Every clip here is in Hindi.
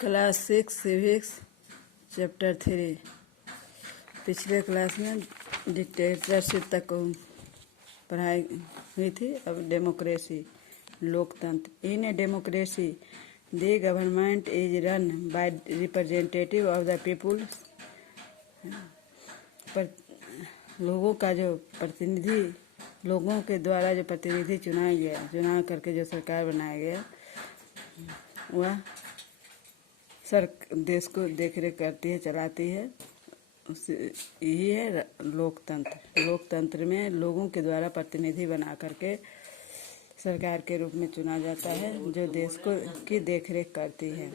Class 6 civics chapter 3। पिछले क्लास में डिक्टेटरशिप तक पढ़ाई हुई थी। अब डेमोक्रेसी, लोकतंत्र। In a democracy the government is run by representative of the people. पर लोगों का जो प्रतिनिधि, लोगों के द्वारा जो प्रतिनिधि चुनाया गया, चुनाव करके जो सरकार बनाया गया, वह देश को देख रेख करती है, चलाती है। यही है लोकतंत्र। लोकतंत्र में लोगों के द्वारा प्रतिनिधि बना करके सरकार के रूप में चुना जाता है, जो देश को की देख रेख करती है।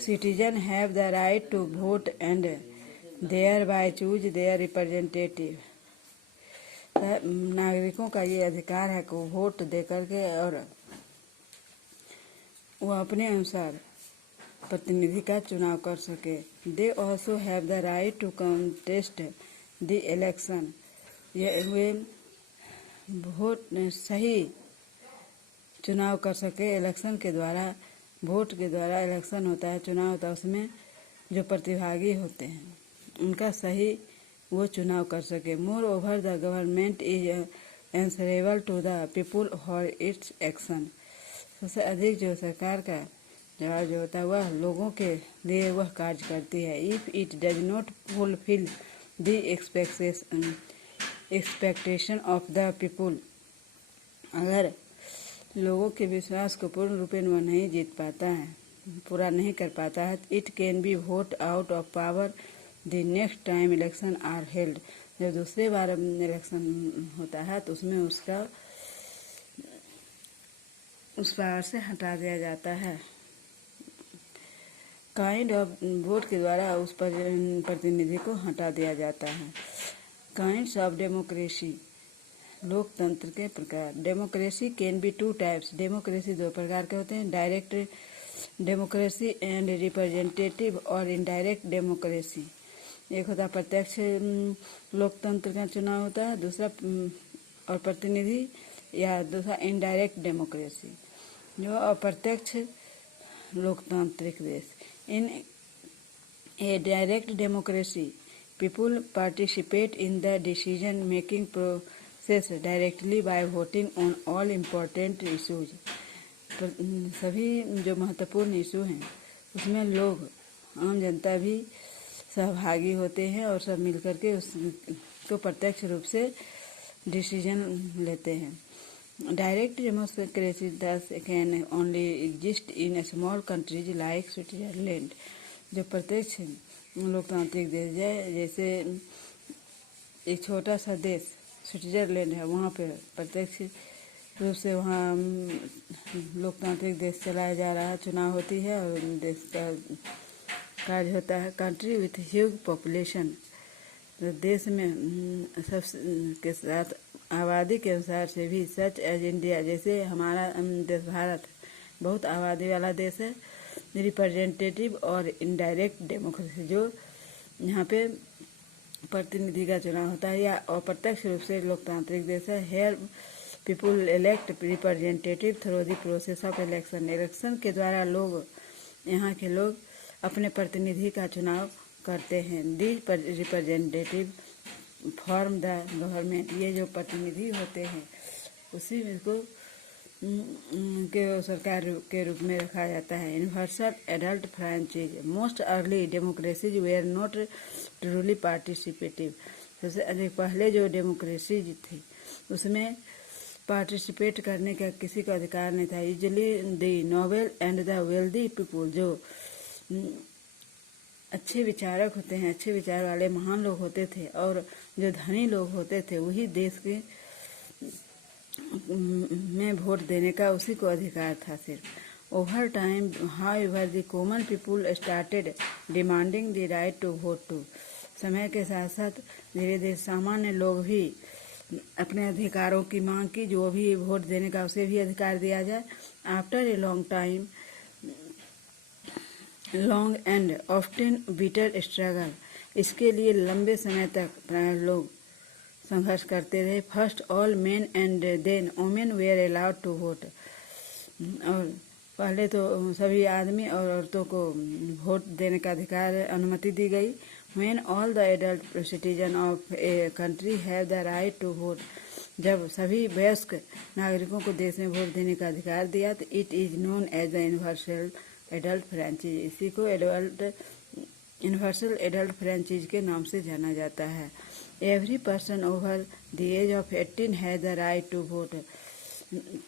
Citizen have the right to vote and thereby choose their representative. नागरिकों का ये अधिकार है कि वो वोट दे करके और वो अपने अनुसार प्रतिनिधि का चुनाव कर सके। They also have the right to contest the election. ये वे वोट सही चुनाव कर सके। इलेक्शन के द्वारा, वोट के द्वारा इलेक्शन होता है, चुनाव होता है, उसमें जो प्रतिभागी होते हैं उनका सही वो चुनाव कर सके। Moreover the government is answerable to the people for its action. सबसे अधिक जो सरकार का जवाब जो होता है वह लोगों के लिए वह कार्य करती है। If it does not fulfil the expectation of the people, अगर लोगों के विश्वास को पूर्ण रूपेण वह नहीं जीत पाता है, पूरा नहीं कर पाता है, it can be vote out of power the next time election are held. जब दूसरे बार इलेक्शन होता है तो उसमें उसका उस पावर से हटा दिया जाता है। काइंड ऑफ वोट के द्वारा उस प्रतिनिधि को हटा दिया जाता है। काइंड्स ऑफ डेमोक्रेसी, लोकतंत्र के प्रकार। Democracy can be two types. Democracy दो प्रकार के होते हैं, डायरेक्ट डेमोक्रेसी एंड रिप्रेजेंटेटिव और इनडायरेक्ट डेमोक्रेसी। एक होता है प्रत्यक्ष लोकतंत्र का चुनाव होता है, दूसरा और प्रतिनिधि, या दूसरा इनडायरेक्ट डेमोक्रेसी जो अप्रत्यक्ष लोकतांत्रिक देश। In a direct democracy people participate in the decision making process directly by voting on all important issues. सभी जो महत्वपूर्ण इशू हैं उसमें लोग, आम जनता भी सहभागी होते हैं और सब मिलकर के उसको प्रत्यक्ष रूप से डिसीजन लेते हैं। Direct democracy thus can only exist in a small countries like Switzerland. जो प्रत्यक्ष लोकतांत्रिक देश है, जैसे एक छोटा सा देश स्विट्जरलैंड है, वहाँ पे प्रत्यक्ष रूप से वहाँ लोकतांत्रिक देश चलाया जा रहा है, चुनाव होती है और देश का कार्य होता है। कंट्री विथ ह्यूज पॉपुलेशन, देश में सब के साथ आबादी के अनुसार से भी, सच एज इंडिया, जैसे हमारा देश भारत बहुत आबादी वाला देश है। रिप्रेजेंटेटिव और इनडायरेक्ट डेमोक्रेसी, जो यहाँ पे प्रतिनिधि का चुनाव होता है, या अप्रत्यक्ष रूप से लोकतांत्रिक देश है। Here people elect representative through the process of election. Election के द्वारा लोग, यहाँ के लोग अपने प्रतिनिधि का चुनाव करते हैं। This representative form the government. ये जो प्रतिनिधि होते हैं उसी को के सरकार के रूप में रखा जाता है। Universal adult franchise. Most early democracies were not truly participative. सबसे अधिक पहले जो डेमोक्रेसी थी उसमें पार्टिसिपेट करने का किसी को अधिकार नहीं था। Usually the noble and the wealthy people, जो अच्छे विचारक होते हैं, अच्छे विचार वाले महान लोग होते थे और जो धनी लोग होते थे, वही देश के में वोट देने का उसी को अधिकार था सिर्फ। Over time however the common people started demanding the right to vote too. समय के साथ साथ धीरे धीरे सामान्य लोग भी अपने अधिकारों की मांग की, जो भी वोट देने का उसे भी अधिकार दिया जाए। After a long and often bitter struggle, इसके लिए लंबे समय तक प्राय लोग संघर्ष करते रहे। First all men and then women were allowed to vote. और पहले तो सभी आदमी और औरतों को वोट देने का अधिकार अनुमति दी गई। When all the adult citizen of a country have the right to vote, जब सभी वयस्क नागरिकों को देश में वोट देने का अधिकार दिया तो it is known as the universal adult franchise, इसी को यूनिवर्सल एडल्ट फ्रेंचाइज के नाम से जाना जाता है। Every person over the age of 18 has the right to vote,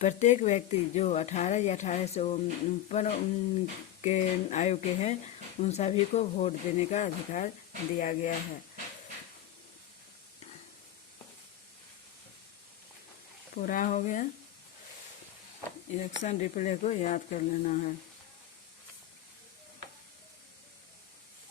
प्रत्येक व्यक्ति जो 18 या 18 से ऊपर के आयु के हैं उन सभी को वोट देने का अधिकार दिया गया है। पूरा हो गया। इलेक्शन रिप्ले को याद कर लेना है।